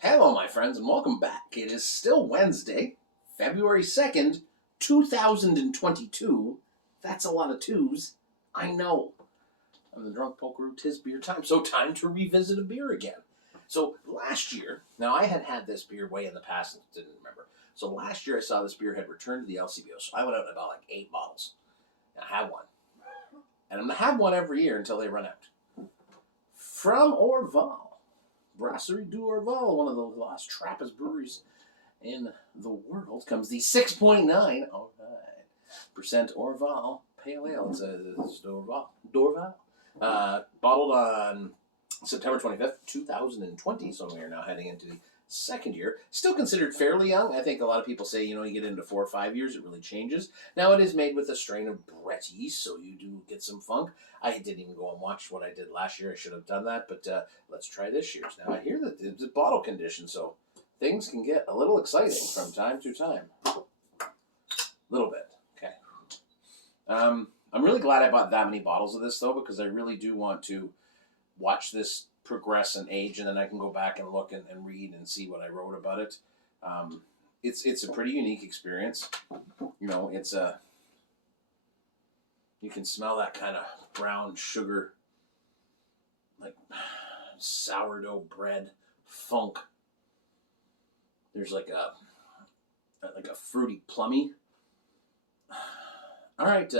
Hello, my friends, and welcome back. It is still Wednesday, February 2nd, 2022. That's a lot of twos. I know. I'm the drunk poker who 'tis beer time, so time to revisit a beer again. So last year, now I had this beer way in the past and didn't remember. So last year I saw this beer had returned to the LCBO, so I went out and bought like 8 bottles. And I had one. And I'm going to have one every year until they run out. From Orval. Brasserie du Orval, one of the last Trappist breweries in the world, comes the 6.9 percent Orval Pale Ale. It's Dorval. Bottled on September 25th, 2020, so we are now heading into the second year. Still considered fairly young. I think a lot of people say, you get into 4 or 5 years, it really changes. Now it is made with a strain of Brett yeast, so you do get some funk. I didn't even go and watch what I did last year. I should have done that, but let's try this year's. Now I hear that it's bottle condition, so things can get a little exciting from time to time. A little bit. Okay. I'm really glad I bought that many bottles of this, though, because I really do want to watch this progress and age, and then I can go back and look and read and see what I wrote about it. It's a pretty unique experience. It's you can smell that kind of brown sugar, like sourdough bread funk. There's like a fruity plummy. All right.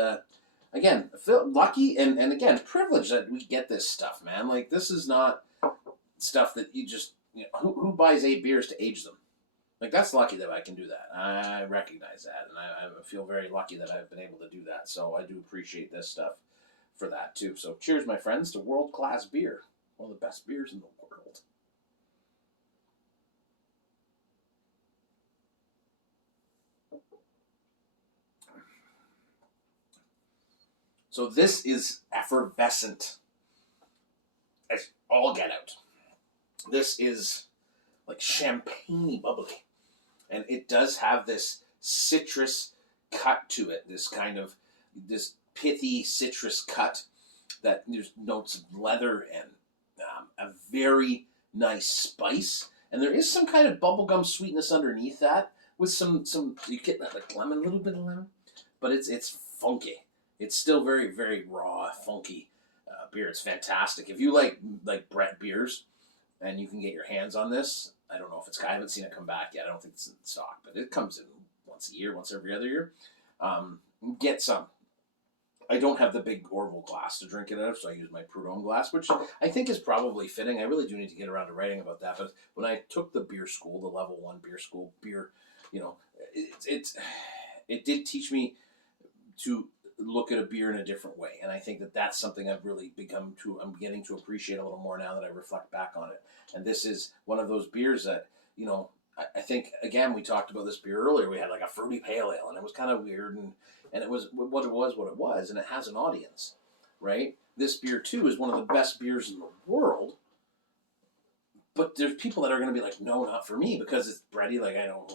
Again, I feel lucky and again, privileged that we get this stuff, man. Like, this is not stuff that you just, who buys 8 beers to age them? Like, that's lucky that I can do that. I recognize that, and I feel very lucky that I've been able to do that. So I do appreciate this stuff for that, too. So cheers, my friends, to world-class beer. One of the best beers in the world. So this is effervescent as all get out. This is like champagne bubbly. And it does have this citrus cut to it, this pithy citrus cut that there's notes of leather and a very nice spice. And there is some kind of bubblegum sweetness underneath that with some you get that like lemon, a little bit of lemon, but it's funky. It's still very, very raw, funky beer. It's fantastic. If you like Brett beers and you can get your hands on this, I don't know if I haven't seen it come back yet. I don't think it's in stock, but it comes in once a year, once every other year. Get some. I don't have the big Orval glass to drink it out of, so I use my Prud'homme glass, which I think is probably fitting. I really do need to get around to writing about that. But when I took the beer school, the level 1 beer school, it did teach me to look at a beer in a different way, and I think that that's something I've really I'm beginning to appreciate a little more now that I reflect back on it. And this is one of those beers that I think, again, we talked about this beer earlier. We had like a fruity pale ale, and it was kind of weird, and it was what it was, and it has an audience, right? This beer too is one of the best beers in the world, but there's people that are going to be like, no, not for me, because it's bready. Like, I don't,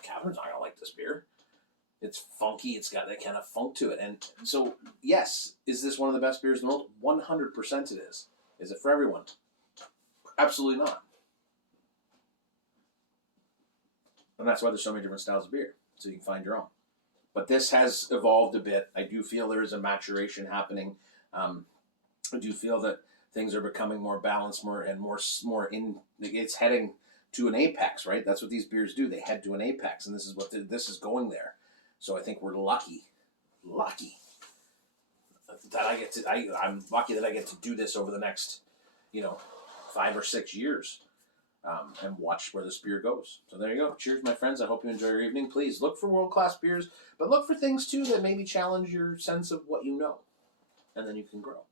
Catherine's not going to like this beer. It's funky. It's got that kind of funk to it. And so, yes, is this one of the best beers in the world? 100% it is. Is it for everyone? Absolutely not. And that's why there's so many different styles of beer, so you can find your own. But this has evolved a bit. I do feel there is a maturation happening. I do feel that things are becoming more balanced, more in. It's heading to an apex, right? That's what these beers do. They head to an apex, and this is going there. So I think we're lucky that I'm lucky that I get to do this over the next, 5 or 6 years, and watch where this beer goes. So there you go. Cheers, my friends. I hope you enjoy your evening. Please look for world-class beers, but look for things too that maybe challenge your sense of what you know, and then you can grow.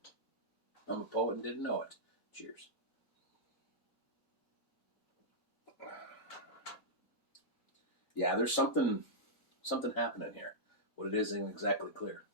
I'm a poet and didn't know it. Cheers. Yeah, there's something happening here. What it is isn't exactly clear.